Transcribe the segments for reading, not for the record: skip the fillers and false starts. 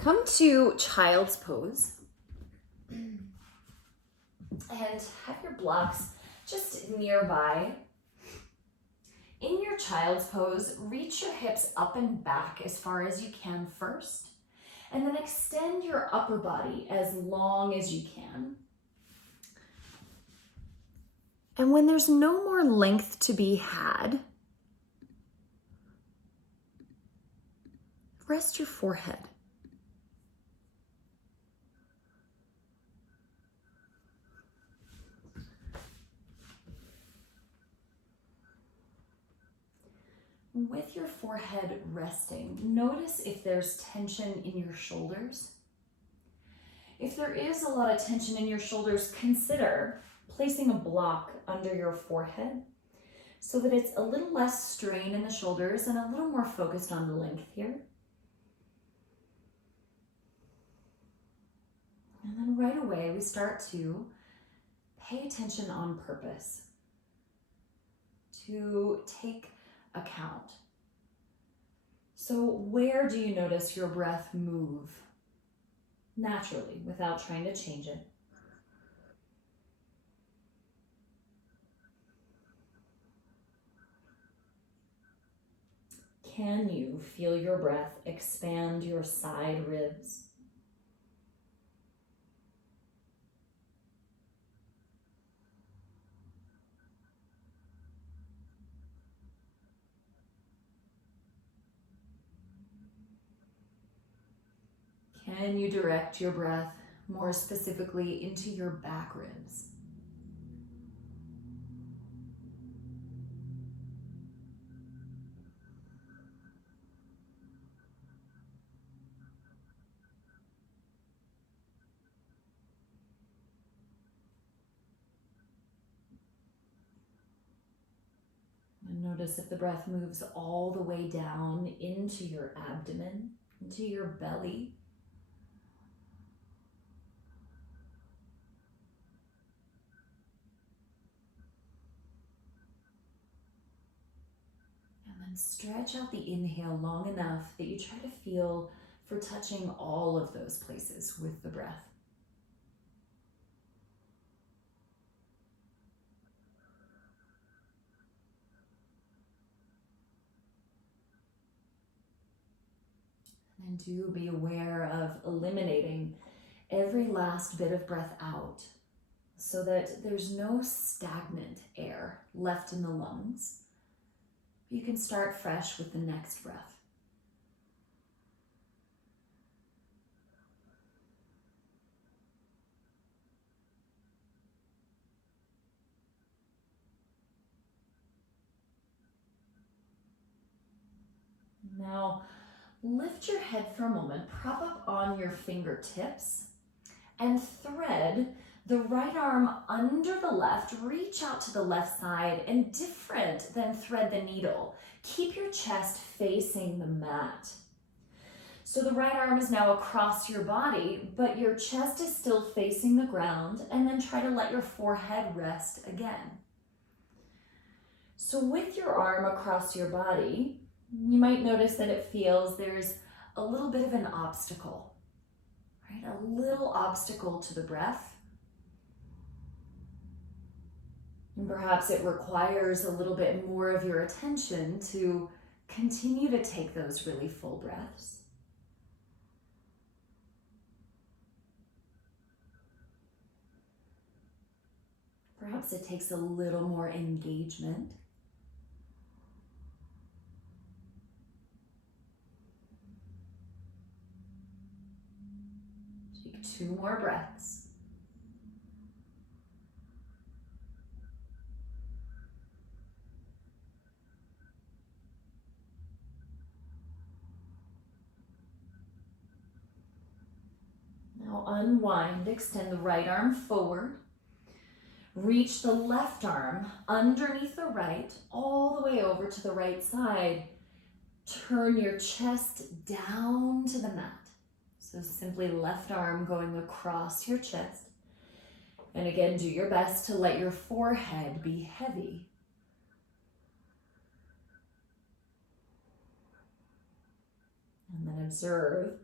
Come to child's pose and have your blocks just nearby. In your child's pose, reach your hips up and back as far as you can first, and then extend your upper body as long as you can. And when there's no more length to be had, rest your forehead. With your forehead resting, notice if there's tension in your shoulders. If there is a lot of tension in your shoulders, consider placing a block under your forehead so that it's a little less strain in the shoulders and a little more focused on the length here. And then right away, we start to pay attention on purpose, to take account. So where do you notice your breath move naturally without trying to change it? Can you feel your breath expand your side ribs? Can you direct your breath more specifically into your back ribs? And notice if the breath moves all the way down into your abdomen, into your belly. And then stretch out the inhale long enough that you try to feel for touching all of those places with the breath. And do be aware of eliminating every last bit of breath out so that there's no stagnant air left in the lungs. You can start fresh with the next breath. Now, lift your head for a moment, prop up on your fingertips, and thread the right arm under the left. Reach out to the left side, and different than thread the needle, keep your chest facing the mat. So the right arm is now across your body, but your chest is still facing the ground, and then try to let your forehead rest again. So with your arm across your body, you might notice that it feels there's a little bit of an obstacle, right? A little obstacle to the breath. And perhaps it requires a little bit more of your attention to continue to take those really full breaths. Perhaps it takes a little more engagement. Take 2 more breaths. Now unwind, extend the right arm forward. Reach the left arm underneath the right, all the way over to the right side. Turn your chest down to the mat. So simply left arm going across your chest. And again, do your best to let your forehead be heavy. And then observe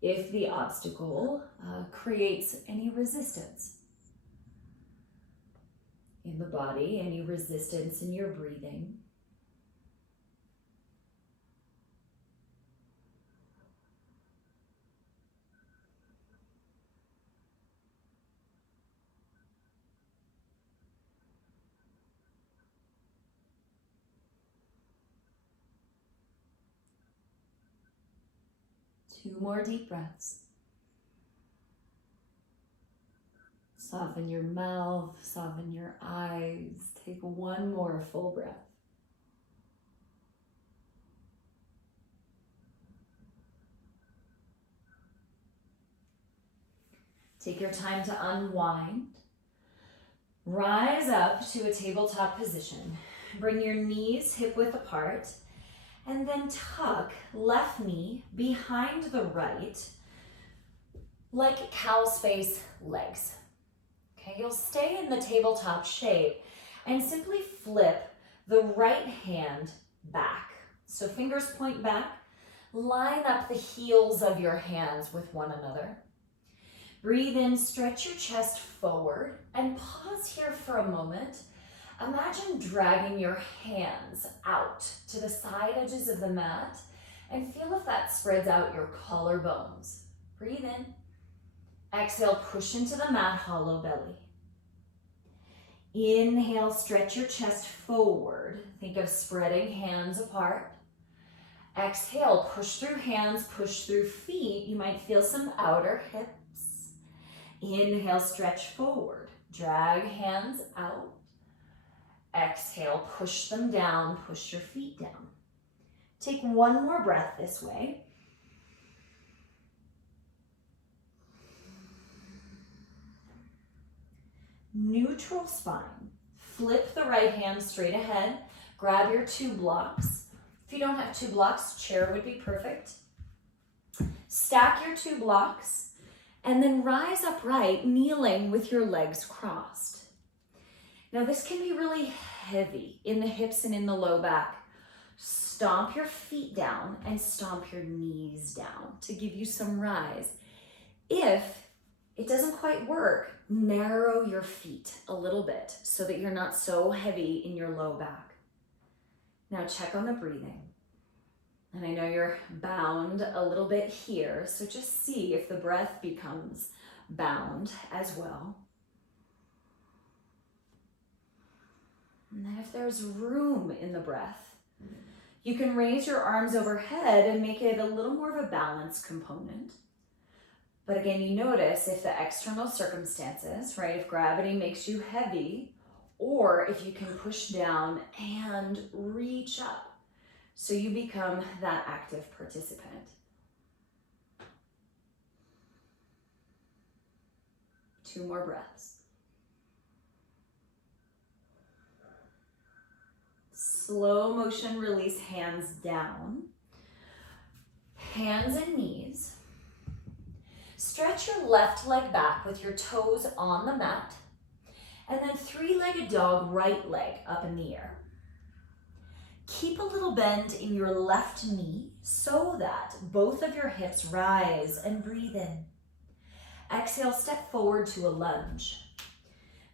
if the obstacle creates any resistance in the body, any resistance in your breathing. Two more deep breaths. Soften your mouth, soften your eyes. Take one more full breath. Take your time to unwind. Rise up to a tabletop position. Bring your knees hip width apart, and then tuck left knee behind the right, like cow's face legs. Okay, you'll stay in the tabletop shape and simply flip the right hand back. So fingers point back, line up the heels of your hands with one another. Breathe in, stretch your chest forward, and pause here for a moment. Imagine dragging your hands out to the side edges of the mat and feel if that spreads out your collarbones. Breathe in. Exhale, push into the mat, hollow belly. Inhale, stretch your chest forward. Think of spreading hands apart. Exhale, push through hands, push through feet. You might feel some outer hips. Inhale, stretch forward. Drag hands out. Exhale, push them down, push your feet down. Take one more breath this way. Neutral spine. Flip the right hand straight ahead. Grab your two blocks. If you don't have two blocks, chair would be perfect. Stack your two blocks and then rise upright, kneeling with your legs crossed. Now this can be really heavy in the hips and in the low back. Stomp your feet down and stomp your knees down to give you some rise. If it doesn't quite work, narrow your feet a little bit so that you're not so heavy in your low back. Now check on the breathing. And I know you're bound a little bit here, so just see if the breath becomes bound as well. And then if there's room in the breath, you can raise your arms overhead and make it a little more of a balance component. But again, you notice if the external circumstances, right, if gravity makes you heavy, or if you can push down and reach up, so you become that active participant. Two more breaths. Slow motion release, hands down. Hands and knees. Stretch your left leg back with your toes on the mat. And then three-legged dog, right leg up in the air. Keep a little bend in your left knee so that both of your hips rise and breathe in. Exhale, step forward to a lunge.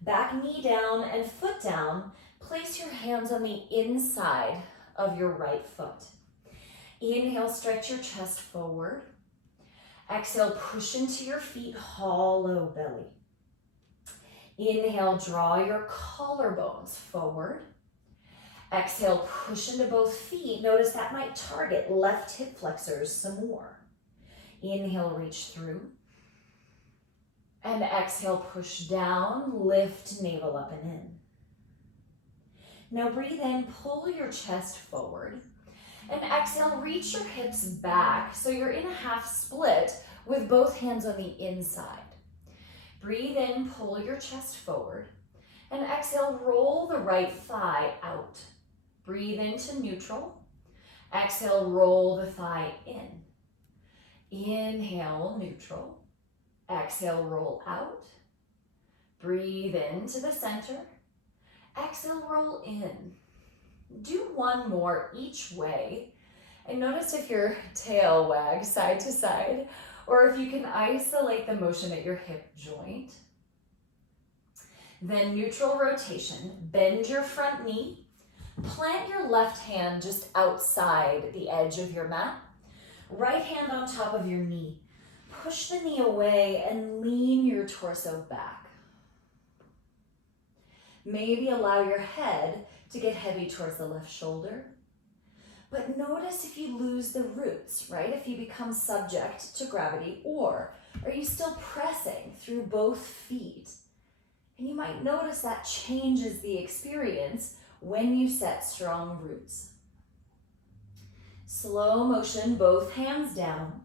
Back knee down and foot down. Place your hands on the inside of your right foot. Inhale, stretch your chest forward. Exhale, push into your feet, hollow belly. Inhale, draw your collarbones forward. Exhale, push into both feet. Notice that might target left hip flexors some more. Inhale, reach through. And exhale, push down, lift navel up and in. Now breathe in, pull your chest forward. And exhale, reach your hips back so you're in a half split with both hands on the inside. Breathe in, pull your chest forward. And exhale, roll the right thigh out. Breathe into neutral. Exhale, roll the thigh in. Inhale, neutral. Exhale, roll out. Breathe into the center. Exhale, roll in. Do one more each way. And notice if your tail wags side to side, or if you can isolate the motion at your hip joint. Then neutral rotation, bend your front knee, plant your left hand just outside the edge of your mat, right hand on top of your knee. Push the knee away and lean your torso back. Maybe allow your head to get heavy towards the left shoulder. But notice if you lose the roots, right? If you become subject to gravity, or are you still pressing through both feet? And you might notice that changes the experience when you set strong roots. Slow motion, both hands down.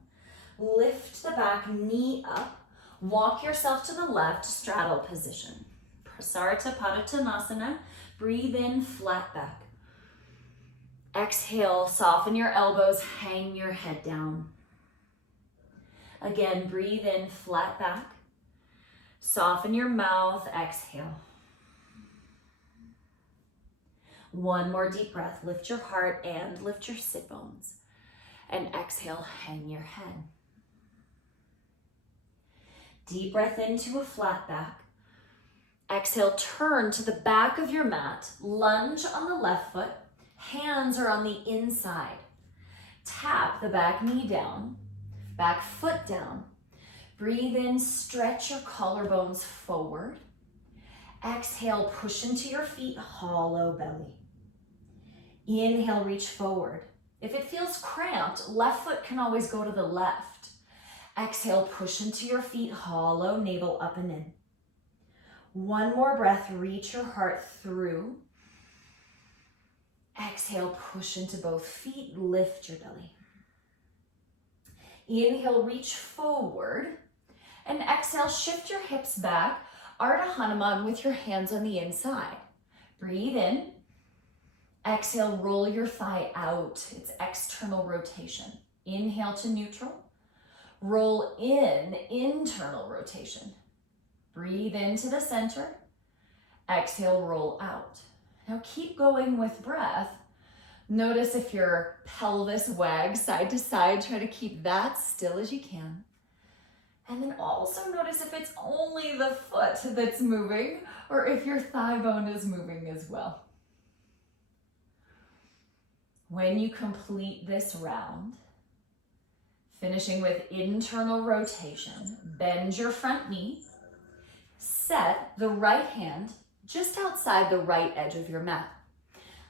Lift the back knee up. Walk yourself to the left, straddle position. Prasarita Padottanasana. Breathe in, flat back. Exhale, soften your elbows, hang your head down. Again, breathe in, flat back. Soften your mouth, exhale. One more deep breath. Lift your heart and lift your sit bones. And exhale, hang your head. Deep breath into a flat back. Exhale, turn to the back of your mat. Lunge on the left foot. Hands are on the inside. Tap the back knee down, back foot down. Breathe in, stretch your collarbones forward. Exhale, push into your feet, hollow belly. Inhale, reach forward. If it feels cramped, left foot can always go to the left. Exhale, push into your feet, hollow, navel up and in. One more breath, reach your heart through. Exhale, push into both feet, lift your belly. Inhale, reach forward. And exhale, shift your hips back, Ardha Hanuman with your hands on the inside. Breathe in. Exhale, roll your thigh out. It's external rotation. Inhale to neutral. Roll in, internal rotation. Breathe into the center. Exhale, roll out. Now keep going with breath. Notice if your pelvis wags side to side, try to keep that still as you can. And then also notice if it's only the foot that's moving or if your thigh bone is moving as well. When you complete this round, finishing with internal rotation, bend your front knee, set the right hand just outside the right edge of your mat.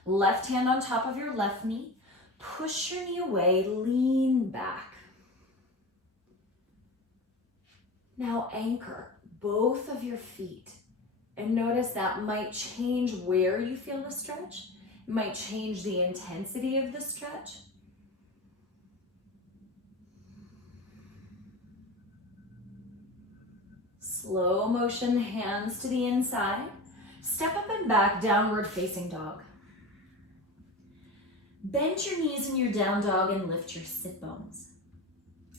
Left hand on top of your left knee. Push your knee away, lean back. Now anchor both of your feet. And notice that might change where you feel the stretch. It might change the intensity of the stretch. Slow motion, hands to the inside. Step up and back, downward facing dog. Bend your knees in your down dog and lift your sit bones.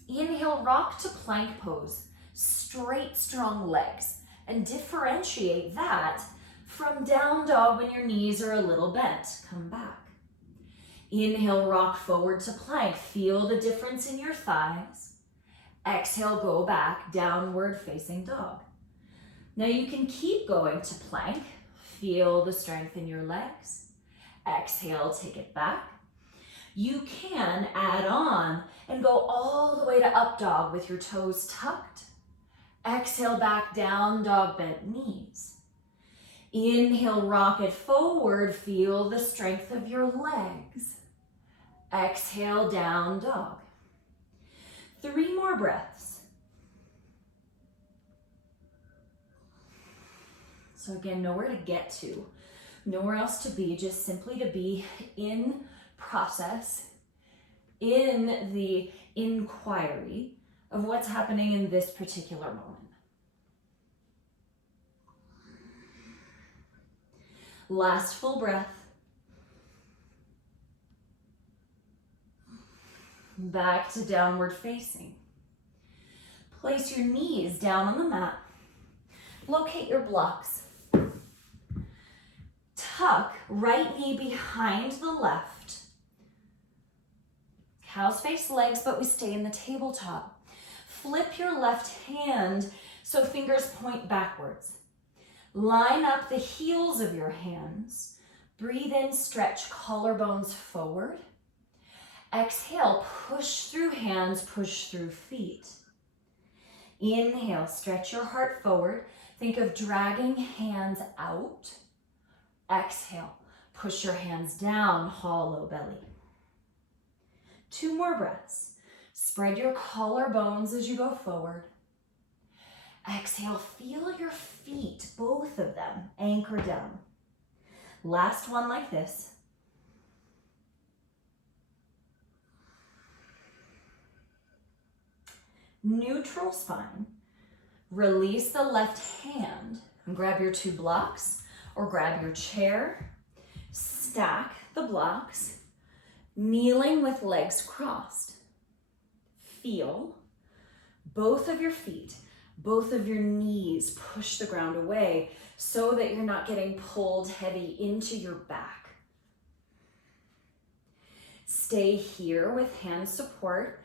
Inhale, rock to plank pose. Straight, strong legs. And differentiate that from down dog when your knees are a little bent. Come back. Inhale, rock forward to plank. Feel the difference in your thighs. Exhale, go back, downward facing dog. Now you can keep going to plank. Feel the strength in your legs. Exhale, take it back. You can add on and go all the way to up dog with your toes tucked. Exhale, back, down dog, bent knees. Inhale, rock it forward. Feel the strength of your legs. Exhale, down dog. 3 more breaths. So again, nowhere to get to, nowhere else to be, just simply to be in process, in the inquiry of what's happening in this particular moment. Last full breath. Back to downward facing. Place your knees down on the mat. Locate your blocks. Tuck right knee behind the left. Cow's face legs, but we stay in the tabletop. flip your left hand so fingers point backwards. Line up the heels of your hands. Breathe in, stretch collarbones forward. Exhale, push through hands, push through feet. Inhale, stretch your heart forward. Think of dragging hands out. Exhale, push your hands down, hollow belly. 2 more breaths. Spread your collarbones as you go forward. Exhale, feel your feet, both of them, anchor down. Last one like this. Neutral spine. Release the left hand and grab your 2 blocks or grab your chair. Stack the blocks, kneeling with legs crossed. Feel both of your feet, both of your knees push the ground away so that you're not getting pulled heavy into your back. Stay here with hand support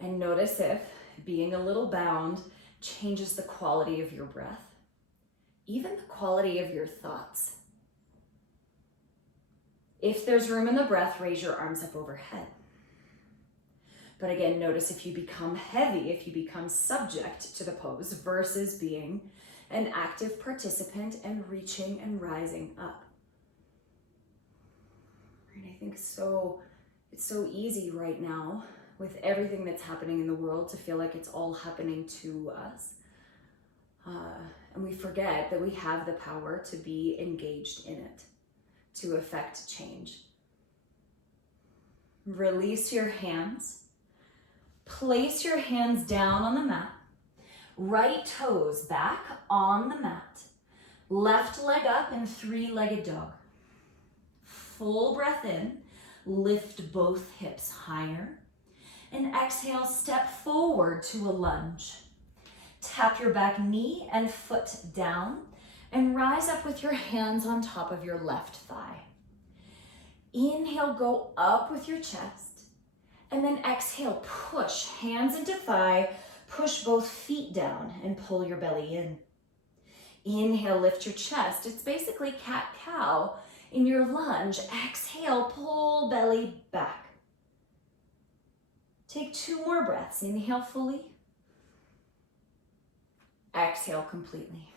and notice if being a little bound changes the quality of your breath, even the quality of your thoughts. If there's room in the breath, raise your arms up overhead. But again, notice if you become heavy, if you become subject to the pose versus being an active participant and reaching and rising up. And I think it's so easy right now with everything that's happening in the world to feel like it's all happening to us. And we forget that we have the power to be engaged in it, to affect change. Release your hands. Place your hands down on the mat. Right toes back on the mat. Left leg up in 3-legged dog. Full breath in. Lift both hips higher. And exhale, step forward to a lunge. Tap your back knee and foot down and rise up with your hands on top of your left thigh. Inhale, go up with your chest. And then exhale, push hands into thigh, push both feet down and pull your belly in. Inhale, lift your chest. It's basically cat-cow in your lunge. Exhale, pull belly back. Take 2 more breaths. Inhale fully. Exhale completely.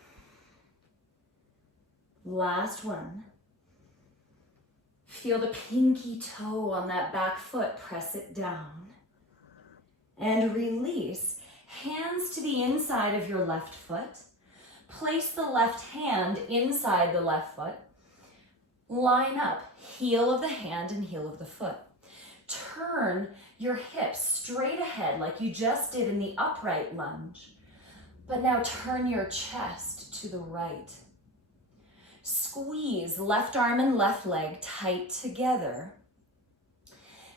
Last one. Feel the pinky toe on that back foot. Press it down. And release. Hands to the inside of your left foot. Place the left hand inside the left foot. Line up heel of the hand and heel of the foot. Turn your hips straight ahead like you just did in the upright lunge. But now turn your chest to the right. Squeeze left arm and left leg tight together.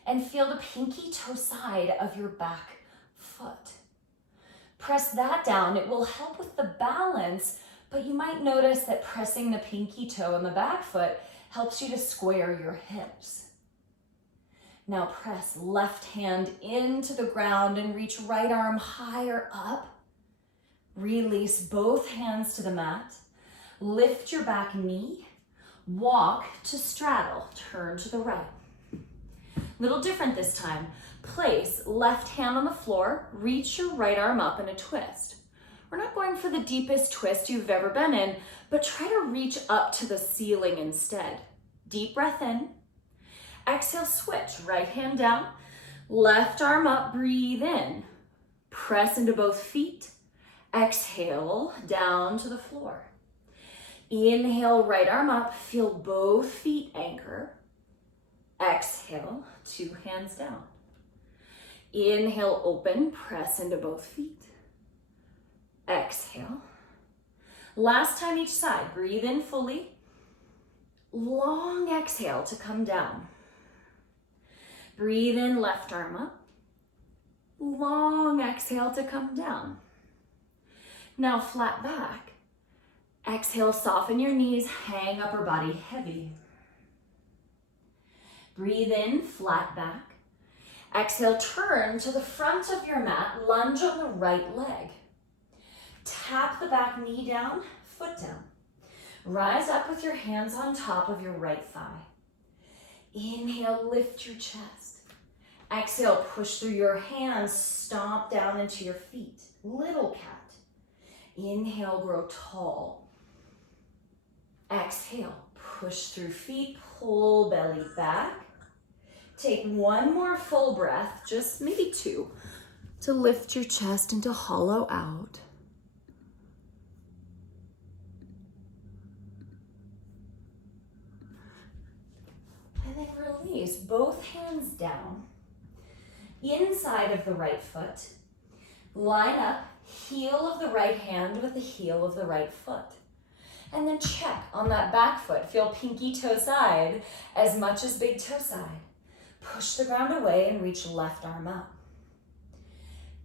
And feel the pinky toe side of your back foot. Press that down. It will help with the balance, but you might notice that pressing the pinky toe on the back foot helps you to square your hips. Now press left hand into the ground and reach right arm higher up. Release both hands to the mat. Lift your back knee. Walk to straddle. Turn to the right. Little different this time. Place left hand on the floor. Reach your right arm up in a twist. We're not going for the deepest twist you've ever been in, but try to reach up to the ceiling instead. Deep breath in. Exhale, switch. Right hand down. Left arm up. Breathe in. Press into both feet. Exhale, down to the floor. Inhale, right arm up. Feel both feet anchor. Exhale, 2 hands down. Inhale, open. Press into both feet. Exhale. Last time each side. Breathe in fully. Long exhale to come down. Breathe in, left arm up. Long exhale to come down. Now flat back. Exhale, soften your knees, hang upper body heavy. Breathe in, flat back. Exhale, turn to the front of your mat, lunge on the right leg. Tap the back knee down, foot down. Rise up with your hands on top of your right thigh. Inhale, lift your chest. Exhale, push through your hands, stomp down into your feet. Little cat. Inhale, grow tall. Exhale, push through feet, pull belly back. Take one more full breath, just maybe two, to lift your chest and to hollow out. And then release both hands down, inside of the right foot. Line up, heel of the right hand with the heel of the right foot. And then check on that back foot. Feel pinky toe side as much as big toe side. Push the ground away and reach left arm up.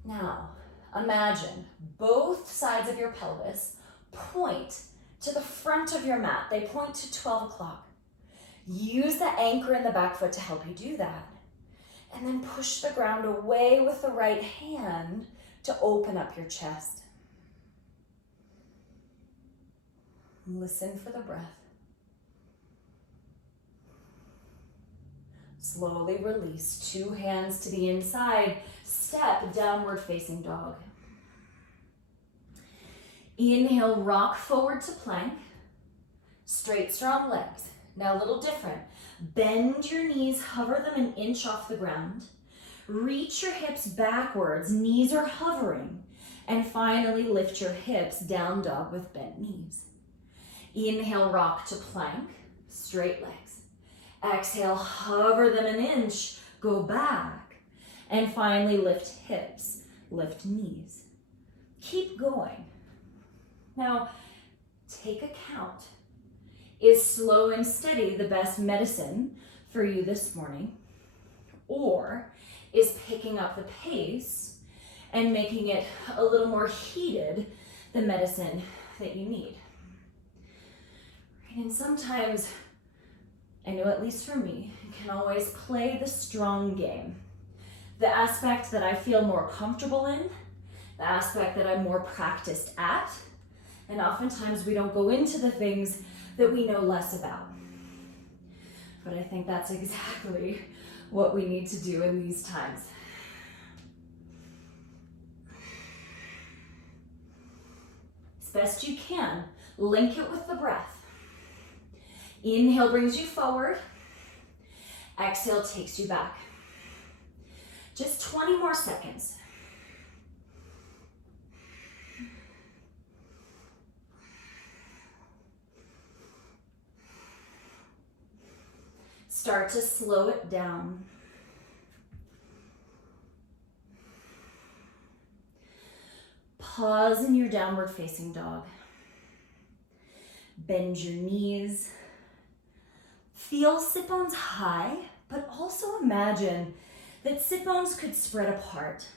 Now, imagine both sides of your pelvis point to the front of your mat. They point to 12 o'clock. Use the anchor in the back foot to help you do that. And then push the ground away with the right hand to open up your chest. Listen for the breath. Slowly release. Two hands to the inside. Step downward facing dog. Inhale, rock forward to plank. Straight, strong legs. Now a little different. Bend your knees, hover them an inch off the ground. Reach your hips backwards, knees are hovering. And finally lift your hips, down dog with bent knees. Inhale, rock to plank, straight legs. Exhale, hover them an inch, go back. And finally lift hips, lift knees. Keep going. Now, take a count. Is slow and steady the best medicine for you this morning? Or is picking up the pace and making it a little more heated the medicine that you need? And sometimes, I know at least for me, you can always play the strong game. The aspect that I feel more comfortable in, the aspect that I'm more practiced at, and oftentimes we don't go into the things that we know less about. But I think that's exactly what we need to do in these times. As best you can, link it with the breath. Inhale brings you forward. Exhale takes you back. Just 20 more seconds. Start to slow it down. Pause in your downward facing dog. Bend your knees. Feel sit bones high, but also imagine that sit bones could spread apart.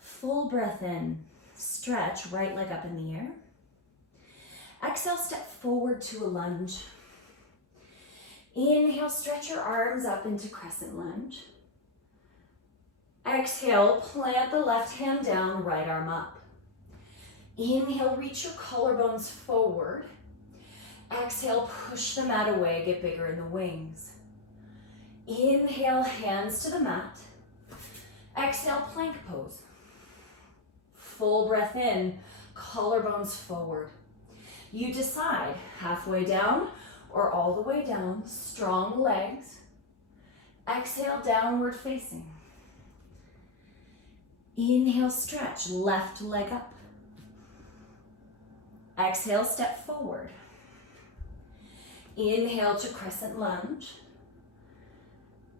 Full breath in. Stretch right leg up in the air. Exhale, step forward to a lunge. Inhale, stretch your arms up into crescent lunge. Exhale, plant the left hand down, right arm up. Inhale, reach your collarbones forward. Exhale, push the mat away, get bigger in the wings. Inhale, hands to the mat. Exhale, plank pose. Full breath in, collarbones forward. You decide, halfway down or all the way down, strong legs. Exhale, downward facing. Inhale, stretch, left leg up. Exhale, step forward. Inhale to crescent lunge.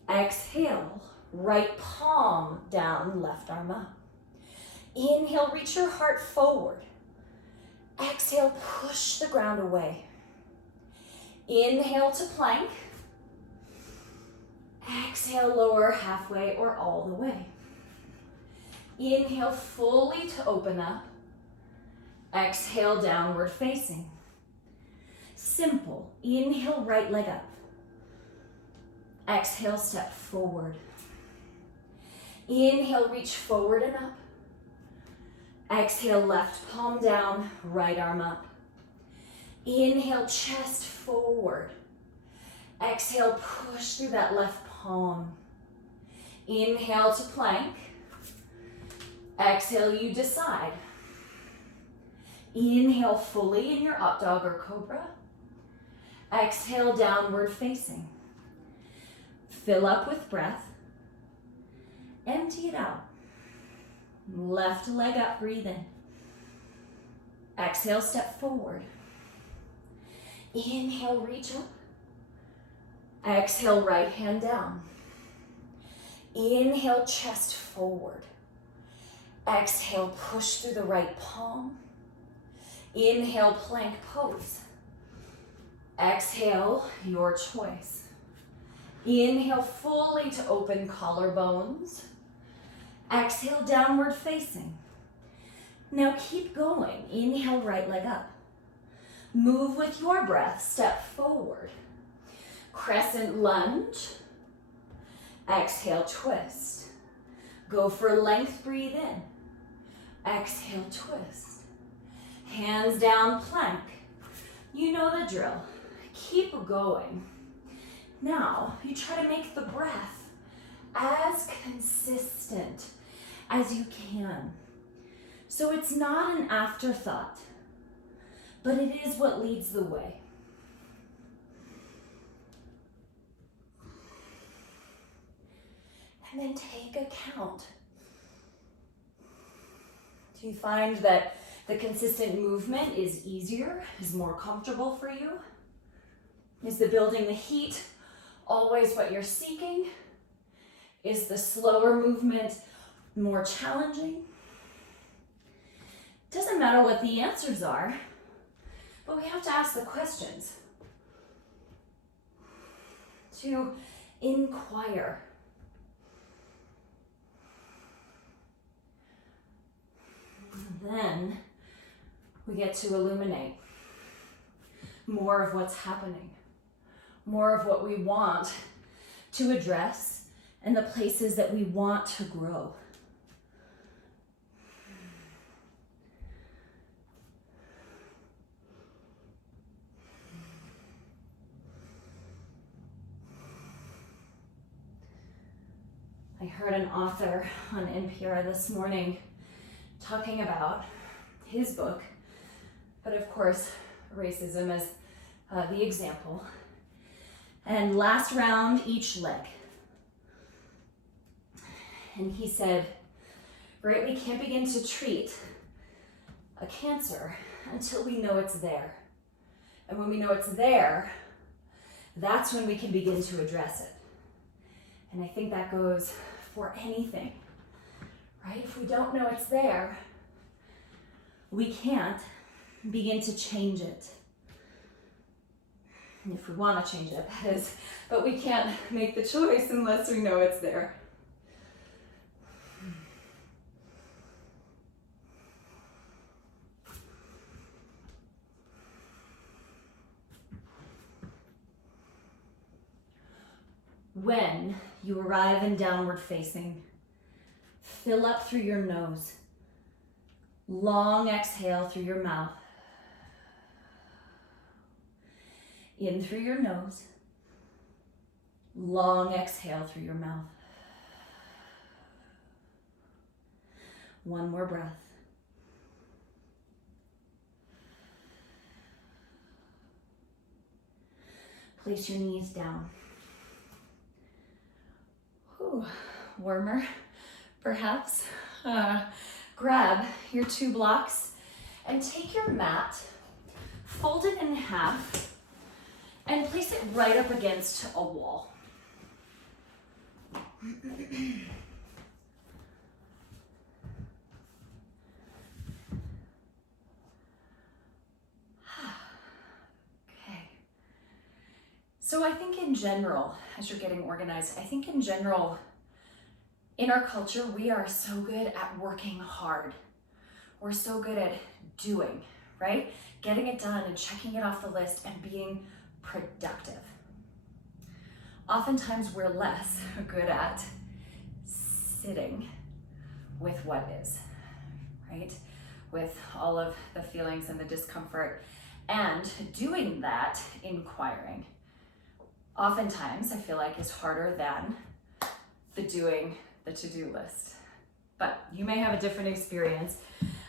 Exhale, right palm down, left arm up. Inhale, reach your heart forward. Exhale, push the ground away. Inhale to plank. Exhale, lower halfway or all the way. Inhale fully to open up. Exhale, downward facing. Simple. Inhale, right leg up. Exhale, step forward. Inhale, reach forward and up. Exhale, left palm down, right arm up. Inhale, chest forward. Exhale, push through that left palm. Inhale to plank. Exhale, you decide. Inhale fully in your up dog or cobra. Exhale, downward facing. Fill up with breath. Empty it out. Left leg up, breathe in. Exhale, step forward. Inhale, reach up. Exhale, right hand down. Inhale, chest forward. Exhale, push through the right palm. Inhale, plank pose. Exhale, your choice. Inhale fully to open collarbones. Exhale, downward facing. Now keep going. Inhale, right leg up. Move with your breath, step forward. Crescent lunge. Exhale, twist. Go for length, breathe in. Exhale, twist. Hands down, plank. You know the drill. Keep going. Now, you try to make the breath as consistent as you can. So it's not an afterthought, but it is what leads the way. And then take a count. Do you find that the consistent movement is easier, is more comfortable for you? Is the building the heat always what you're seeking? Is the slower movement more challenging? Doesn't matter what the answers are, but we have to ask the questions. To inquire. Then we get to illuminate more of what's happening, more of what we want to address, and the places that we want to grow. I heard an author on NPR this morning talking about his book, but of course, racism as the example. And last round, each leg. And he said, right, we can't begin to treat a cancer until we know it's there. And when we know it's there, that's when we can begin to address it. And I think that goes for anything, right? If we don't know it's there, we can't begin to change it. If we want to change it, that is, but we can't make the choice unless we know it's there. When you arrive in downward facing, fill up through your nose. Long exhale through your mouth. In through your nose. Long exhale through your mouth. One more breath. Place your knees down. Ooh, warmer, perhaps. Grab your 2 blocks and take your mat, fold it in half, and place it right up against a wall. Okay. So I think in general, as you're getting organized, I think in general, in our culture, we are so good at working hard. We're so good at doing, right? Getting it done and checking it off the list and being productive. Oftentimes we're less good at sitting with what is, right? With all of the feelings and the discomfort, and doing that, inquiring, oftentimes I feel like is harder than the doing the to-do list. But you may have a different experience.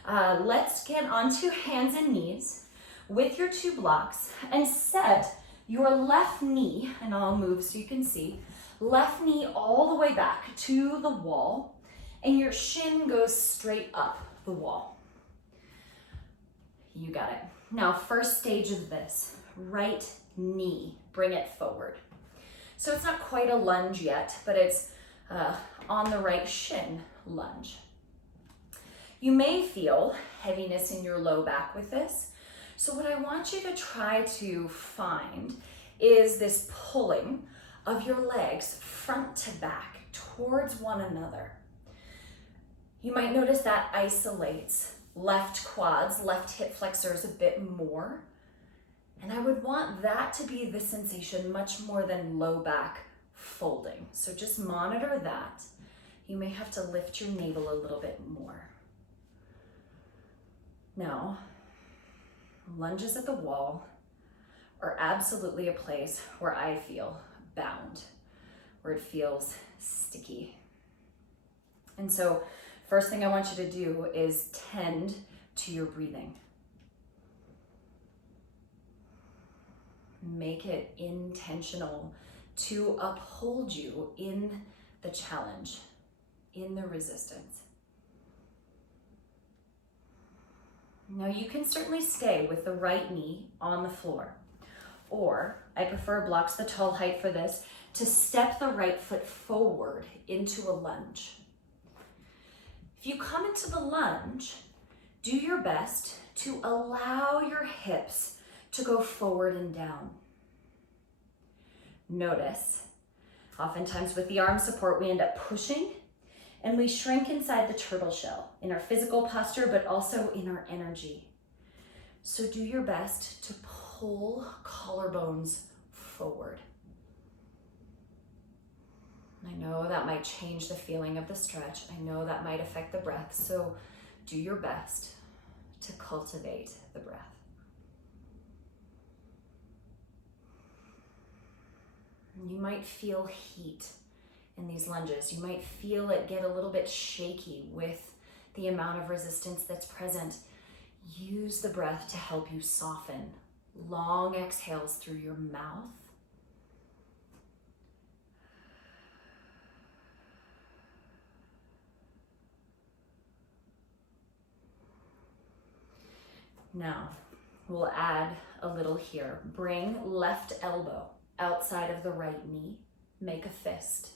Let's get onto hands and knees with your 2 blocks and set your left knee, and I'll move so you can see, left knee all the way back to the wall, and your shin goes straight up the wall. You got it. Now, first stage of this, right knee, bring it forward. So it's not quite a lunge yet, but it's on the right shin lunge. You may feel heaviness in your low back with this. So what I want you to try to find is this pulling of your legs front to back towards one another. You might notice that isolates left quads, left hip flexors a bit more. And I would want that to be the sensation much more than low back folding. So just monitor that. You may have to lift your navel a little bit more. Now, lunges at the wall are absolutely a place where I feel bound, where it feels sticky. And so first thing I want you to do is tend to your breathing. Make it intentional to uphold you in the challenge, in the resistance. Now you can certainly stay with the right knee on the floor, or I prefer blocks the tall height for this, to step the right foot forward into a lunge. If you come into the lunge, do your best to allow your hips to go forward and down. Notice, oftentimes with the arm support, we end up pushing and we shrink inside the turtle shell in our physical posture, but also in our energy. So do your best to pull collarbones forward. I know that might change the feeling of the stretch. I know that might affect the breath. So do your best to cultivate the breath. You might feel heat in these lunges. You might feel it get a little bit shaky with the amount of resistance that's present. Use the breath to help you soften. Long exhales through your mouth. Now, we'll add a little here. Bring left elbow outside of the right knee. Make a fist.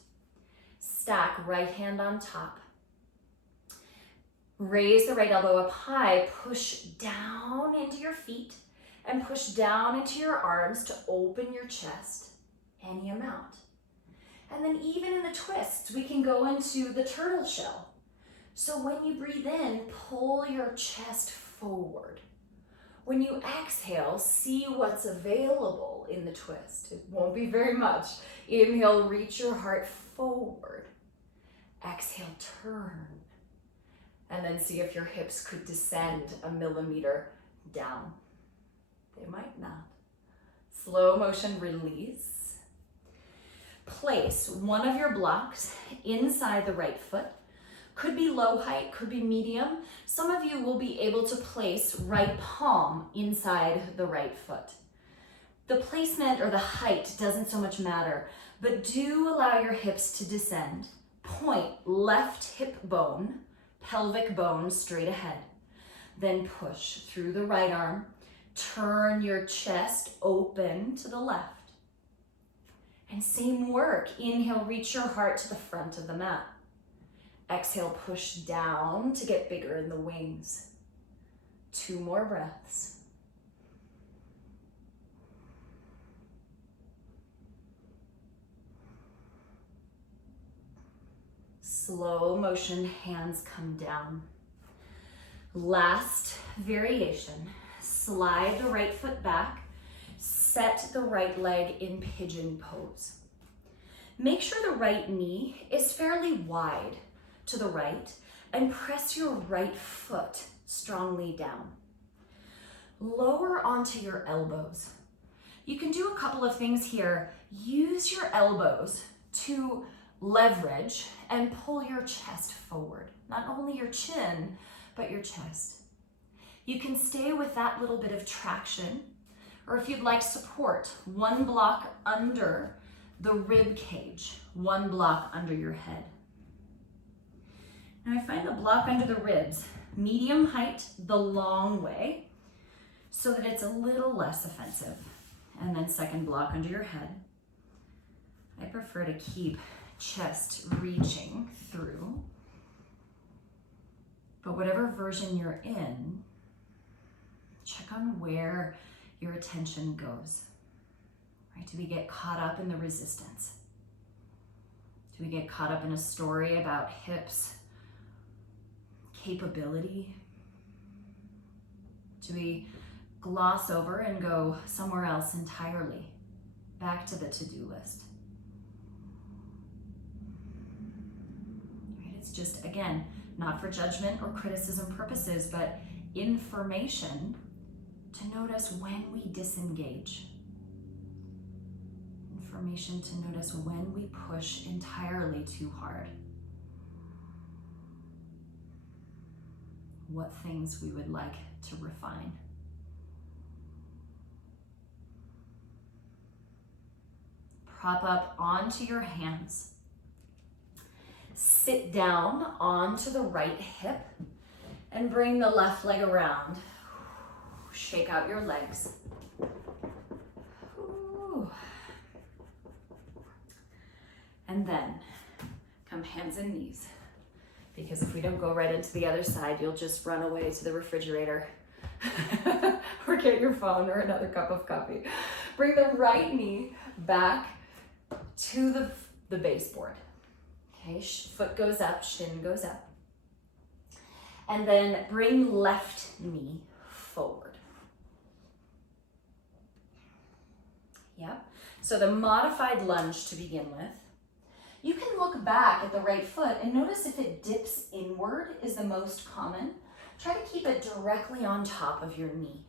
Stack right hand on top. Raise the right elbow up high. Push down into your feet and push down into your arms to open your chest any amount. And then even in the twists, we can go into the turtle shell. So when you breathe in, pull your chest forward. When you exhale, see what's available in the twist. It won't be very much. Inhale, reach your heart forward. Exhale, turn. And then see if your hips could descend a millimeter down. They might not. Slow motion release. Place one of your blocks inside the right foot. Could be low height, could be medium. Some of you will be able to place right palm inside the right foot. The placement or the height doesn't so much matter, but do allow your hips to descend. Point left hip bone, pelvic bone straight ahead. Then push through the right arm. Turn your chest open to the left. And same work. Inhale, reach your heart to the front of the mat. Exhale, push down to get bigger in the wings. 2 more breaths. Slow motion, hands come down. Last variation, slide the right foot back, set the right leg in pigeon pose. Make sure the right knee is fairly wide to the right and press your right foot strongly down. Lower onto your elbows. You can do a couple of things here. Use your elbows to leverage and pull your chest forward. Not only your chin, but your chest. You can stay with that little bit of traction, or if you'd like support, one block under the rib cage, one block under your head. Now I find the block under the ribs, medium height the long way, so that it's a little less offensive. And then second block under your head. I prefer to keep chest reaching through. But whatever version you're in, check on where your attention goes. Right? Do we get caught up in the resistance? Do we get caught up in a story about hips, capability? Do we gloss over and go somewhere else entirely, back to the to-do list? Right? It's just, again, not for judgment or criticism purposes, but information to notice when we disengage. Information to notice when we push entirely too hard. What things we would like to refine. Prop up onto your hands. Sit down onto the right hip and bring the left leg around. Shake out your legs. Ooh. And then come hands and knees. Because if we don't go right into the other side, you'll just run away to the refrigerator or get your phone or another cup of coffee. Bring the right knee back to the baseboard. Okay, foot goes up, shin goes up. And then bring left knee forward. Yep. So the modified lunge to begin with. You can look back at the right foot and notice if it dips inward is the most common. Try to keep it directly on top of your knee.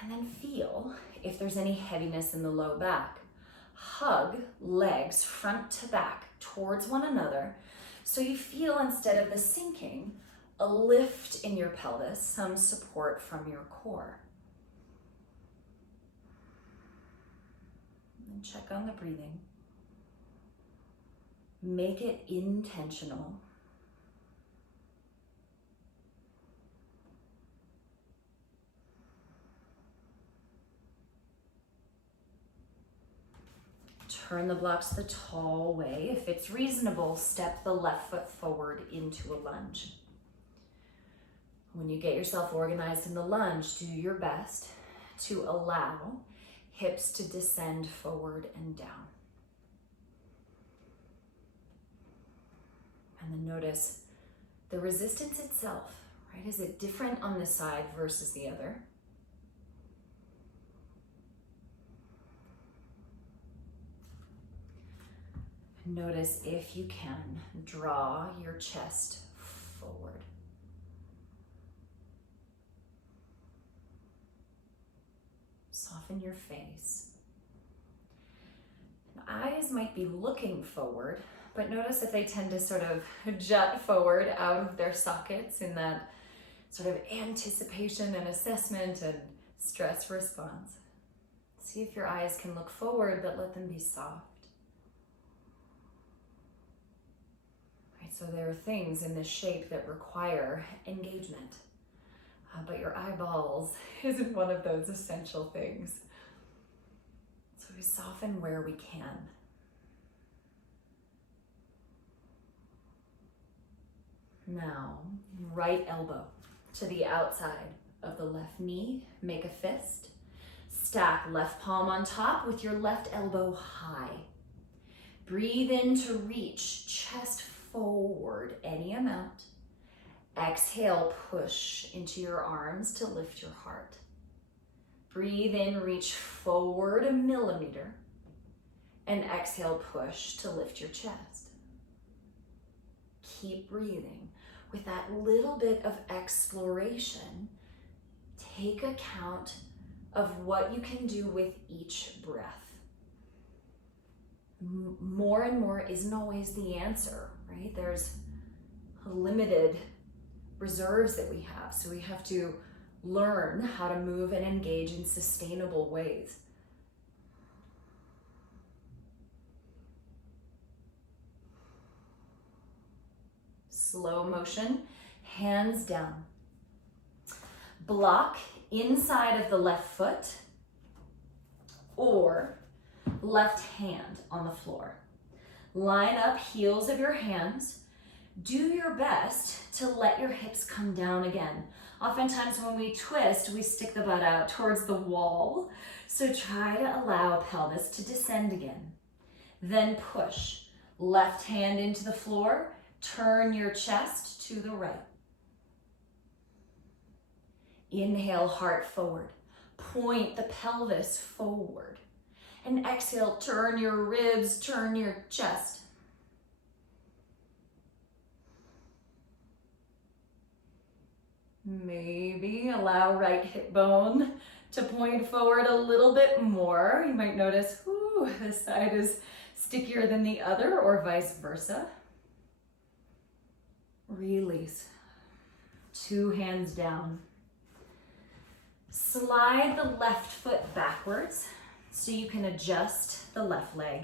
And then feel if there's any heaviness in the low back. Hug legs front to back towards one another so you feel, instead of the sinking, a lift in your pelvis, some support from your core. And check on the breathing. Make it intentional. Turn the blocks the tall way. If it's reasonable, step the left foot forward into a lunge. When you get yourself organized in the lunge, do your best to allow hips to descend forward and down. And then notice the resistance itself, right? Is it different on this side versus the other? Notice, if you can, draw your chest forward. Soften your face. Eyes might be looking forward, but notice if they tend to sort of jut forward out of their sockets in that sort of anticipation and assessment and stress response. See if your eyes can look forward, but let them be soft. Right, so there are things in this shape that require engagement, but your eyeballs isn't one of those essential things. So we soften where we can. Now, right elbow to the outside of the left knee, make a fist. Stack left palm on top with your left elbow high. Breathe in to reach, chest forward any amount. Exhale, push into your arms to lift your heart. Breathe in, reach forward 1 millimeter. And exhale, push to lift your chest. Keep breathing. With that little bit of exploration, take account of what you can do with each breath. More and more isn't always the answer, right? There's limited reserves that we have, so we have to learn how to move and engage in sustainable ways. Slow motion, hands down. Block inside of the left foot or left hand on the floor. Line up heels of your hands. Do your best to let your hips come down again. Oftentimes when we twist, we stick the butt out towards the wall. So try to allow pelvis to descend again. Then push. Left hand into the floor. Turn your chest to the right. Inhale, heart forward. Point the pelvis forward. And exhale, turn your ribs, turn your chest. Maybe allow right hip bone to point forward a little bit more. You might notice, ooh, this side is stickier than the other, or vice versa. Release. 2 hands down. Slide the left foot backwards so you can adjust the left leg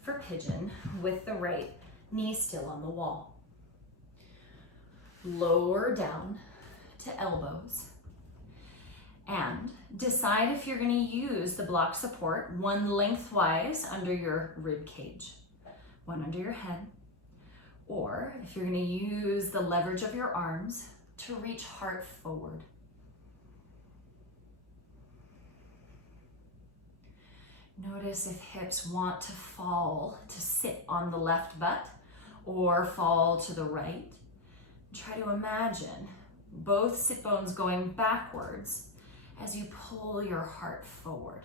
for pigeon with the right knee still on the wall. Lower down to elbows. And decide if you're going to use the block support, one lengthwise under your rib cage, one under your head, or if you're going to use the leverage of your arms to reach heart forward. Notice if hips want to fall to sit on the left butt or fall to the right. Try to imagine both sit bones going backwards as you pull your heart forward.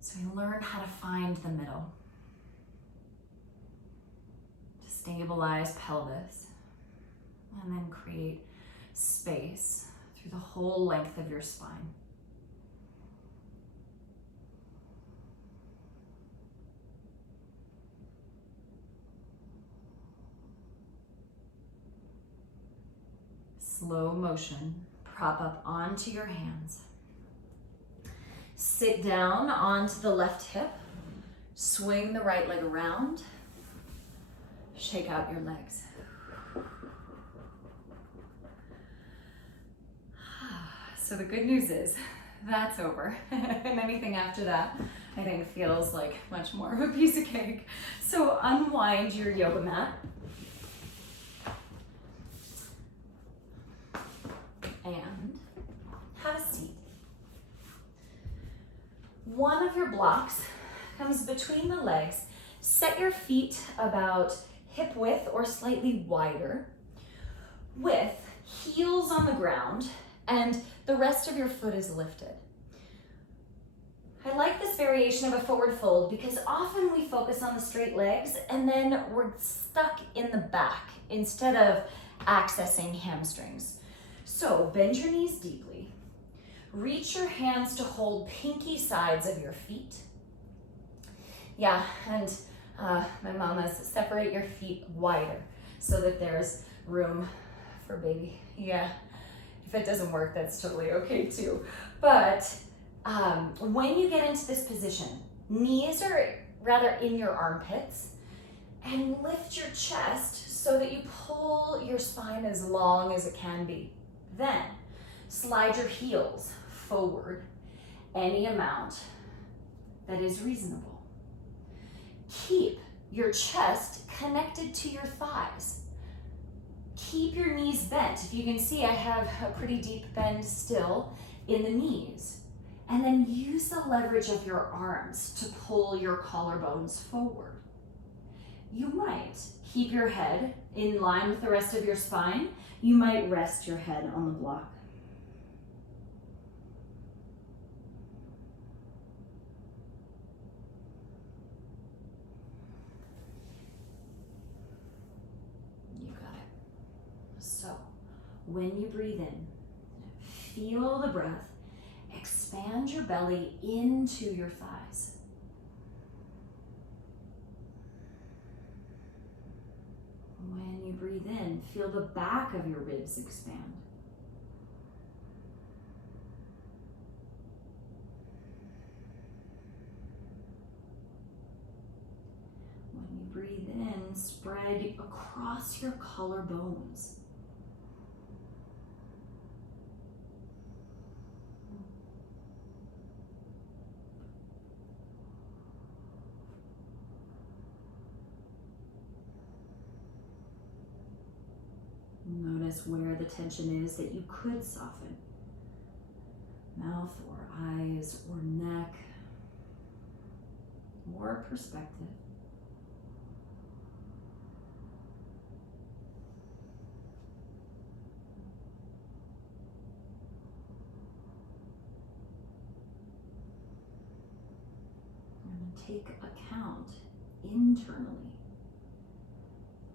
So you learn how to find the middle. To stabilize pelvis and then create space through the whole length of your spine. Slow motion, prop up onto your hands. Sit down onto the left hip. Swing the right leg around. Shake out your legs. So the good news is that's over. And anything after that, I think, feels like much more of a piece of cake. So unwind your yoga mat. And have a seat. One of your blocks comes between the legs. Set your feet about hip width or slightly wider with heels on the ground and the rest of your foot is lifted. I like this variation of a forward fold because often we focus on the straight legs and then we're stuck in the back instead of accessing hamstrings. So bend your knees deeply. Reach your hands to hold pinky sides of your feet. Yeah, and my mamas, separate your feet wider so that there's room for baby. Yeah, if it doesn't work, that's totally okay too. But when you get into this position, knees are rather in your armpits, and lift your chest so that you pull your spine as long as it can be. Then slide your heels forward any amount that is reasonable. Keep your chest connected to your thighs. Keep your knees bent. If you can see, I have a pretty deep bend still in the knees. And then use the leverage of your arms to pull your collarbones forward. You might keep your head in line with the rest of your spine. You might rest your head on the block. You got it. So, when you breathe in, feel the breath. Expand your belly into your thighs. When you breathe in, feel the back of your ribs expand. When you breathe in, spread across your collarbones. Notice where the tension is that you could soften. Mouth or eyes or neck or perspective. And take account internally.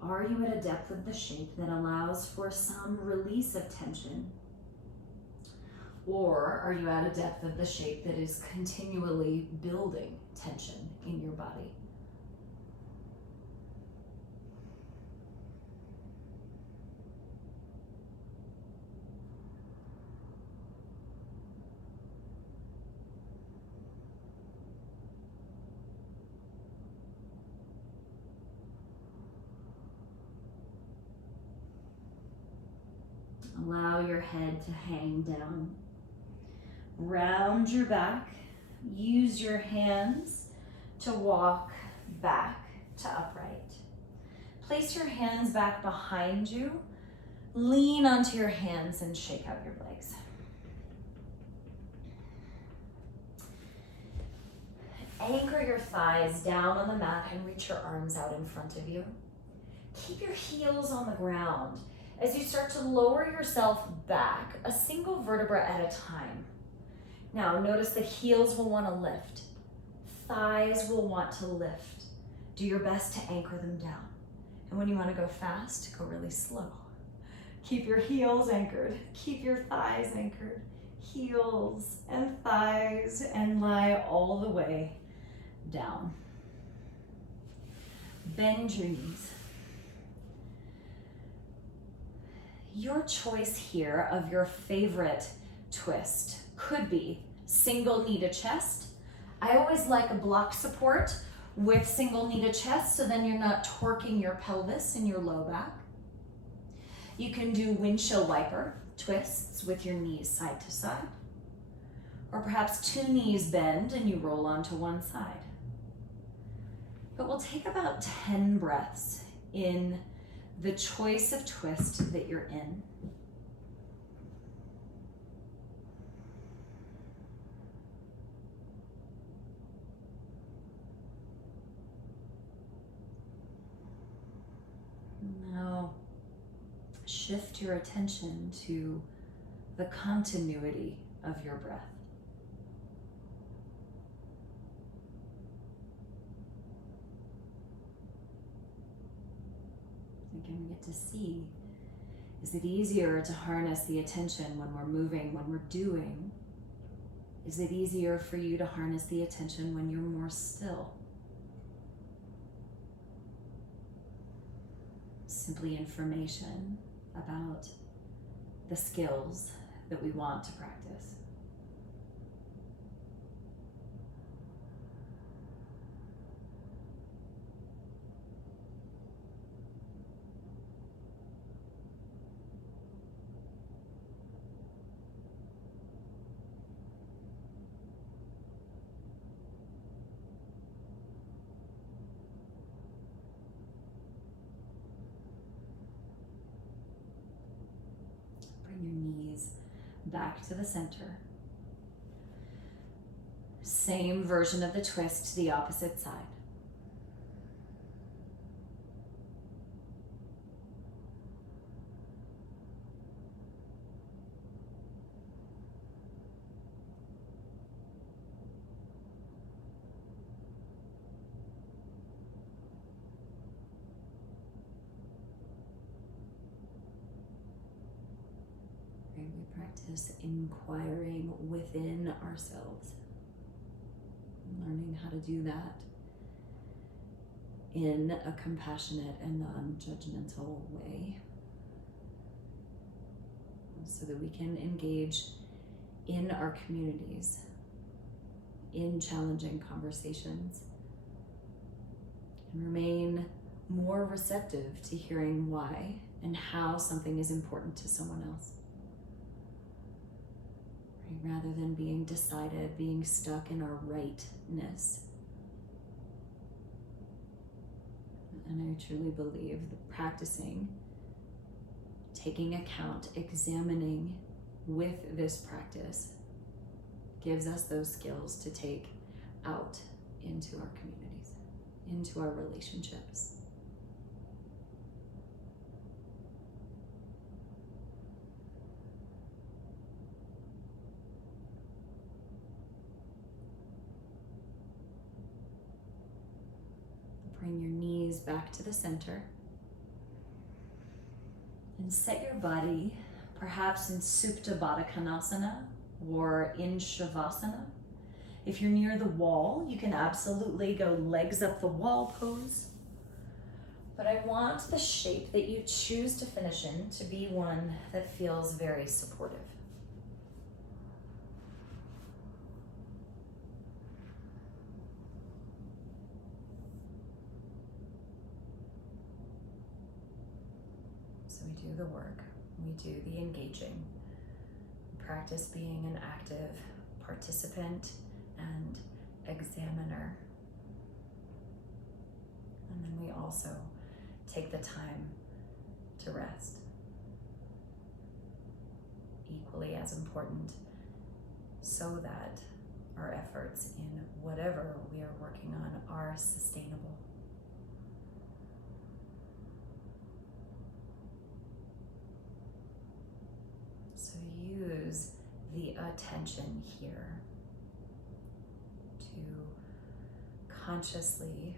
Are you at a depth of the shape that allows for some release of tension? Or are you at a depth of the shape that is continually building tension in your body? Allow your head to hang down. Round your back. Use your hands to walk back to upright. Place your hands back behind you. Lean onto your hands and shake out your legs. Anchor your thighs down on the mat and reach your arms out in front of you. Keep your heels on the ground. As you start to lower yourself back, a single vertebra at a time. Now notice the heels will want to lift. Thighs will want to lift. Do your best to anchor them down. And when you want to go fast, go really slow. Keep your heels anchored. Keep your thighs anchored. Heels and thighs, and lie all the way down. Bend your knees. Your choice here of your favorite twist could be single knee to chest. I always like a block support with single knee to chest, so then you're not torquing your pelvis and your low back. You can do windshield wiper twists with your knees side to side. Or perhaps two knees bend and you roll onto one side. But we'll take about 10 breaths in the choice of twist that you're in. Now, shift your attention to the continuity of your breath. Again, we get to see, is it easier to harness the attention when we're moving, when we're doing? Is it easier for you to harness the attention when you're more still? Simply information about the skills that we want to practice. Bring your knees back to the center. Same version of the twist to the opposite side. practice inquiring within ourselves, learning how to do that in a compassionate and non-judgmental way, so that we can engage in our communities in challenging conversations and remain more receptive to hearing why and how something is important to someone else. Right? Rather than being decided, being stuck in our rightness. And I truly believe that practicing, taking account, examining with this practice gives us those skills to take out into our communities, into our relationships. Bring your knees back to the center and set your body perhaps in Supta Baddha Konasana or in Shavasana. If you're near the wall, you can absolutely go legs up the wall pose. But I want the shape that you choose to finish in to be one that feels very supportive. So we do the work, we do the engaging, practice being an active participant and examiner. And then we also take the time to rest. Equally as important, so that our efforts in whatever we are working on are sustainable. So use the attention here to consciously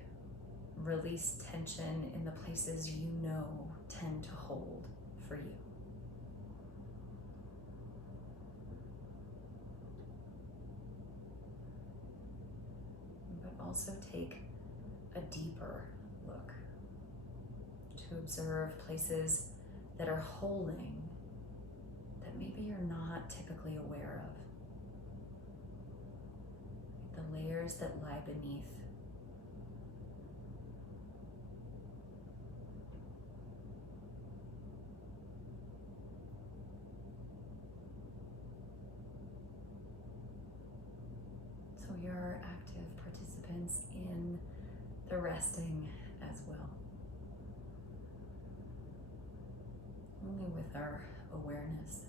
release tension in the places you know tend to hold for you. But also take a deeper look to observe places that are holding that maybe you're not typically aware of. The layers that lie beneath. So we are active participants in the resting as well. Only with our awareness.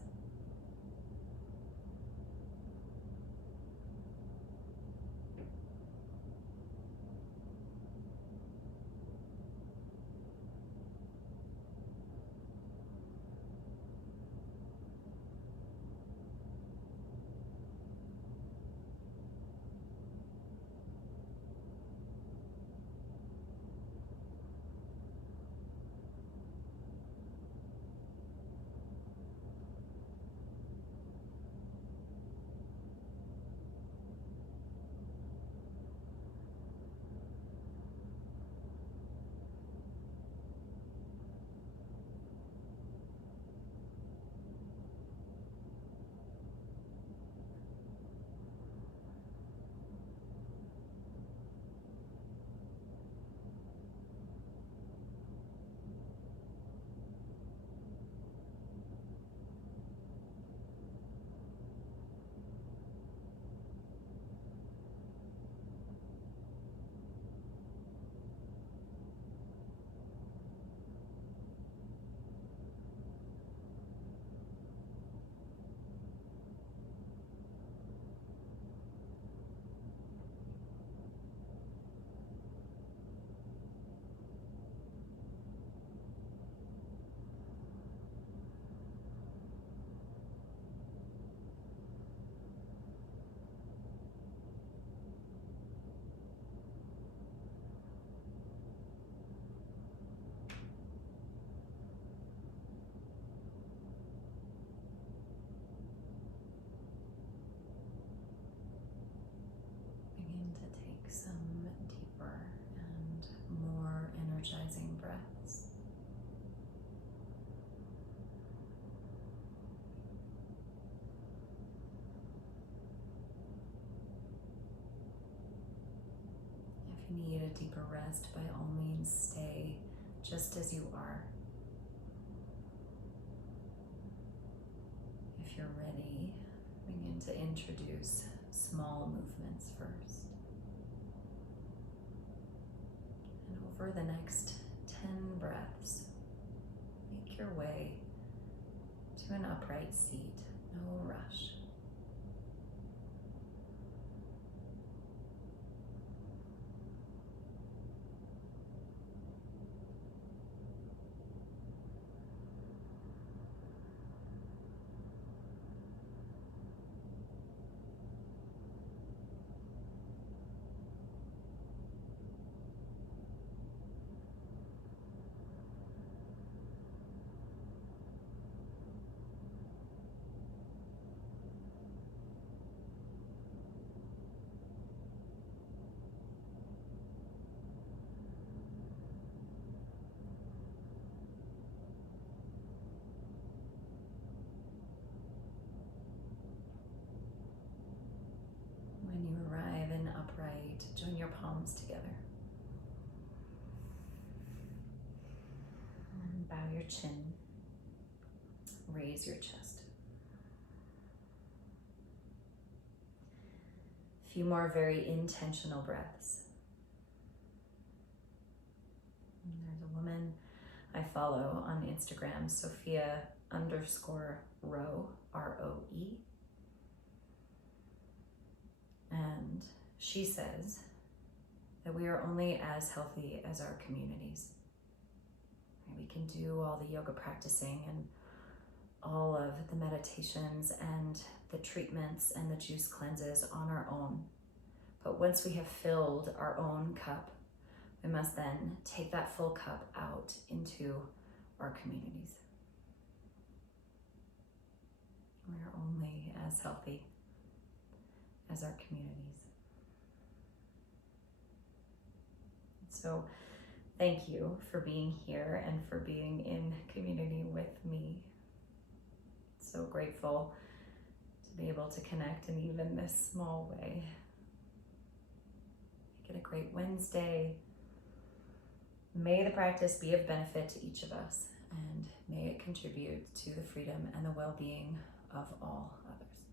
energizing breaths. If you need a deeper rest, by all means, stay just as you are. If you're ready, begin to introduce small movements first. And over the next 10 breaths, make your way to an upright seat, no rush. When you arrive in upright, join your palms together. And bow your chin. Raise your chest. A few more very intentional breaths. And there's a woman I follow on Instagram, Sophia_Roe, R-O-E. And she says that we are only as healthy as our communities. We can do all the yoga practicing and all of the meditations and the treatments and the juice cleanses on our own. But once we have filled our own cup, we must then take that full cup out into our communities. We are only as healthy as our communities. So thank you for being here and for being in community with me. So grateful to be able to connect in even this small way. Make it a great Wednesday. May the practice be of benefit to each of us, and may it contribute to the freedom and the well-being of all others.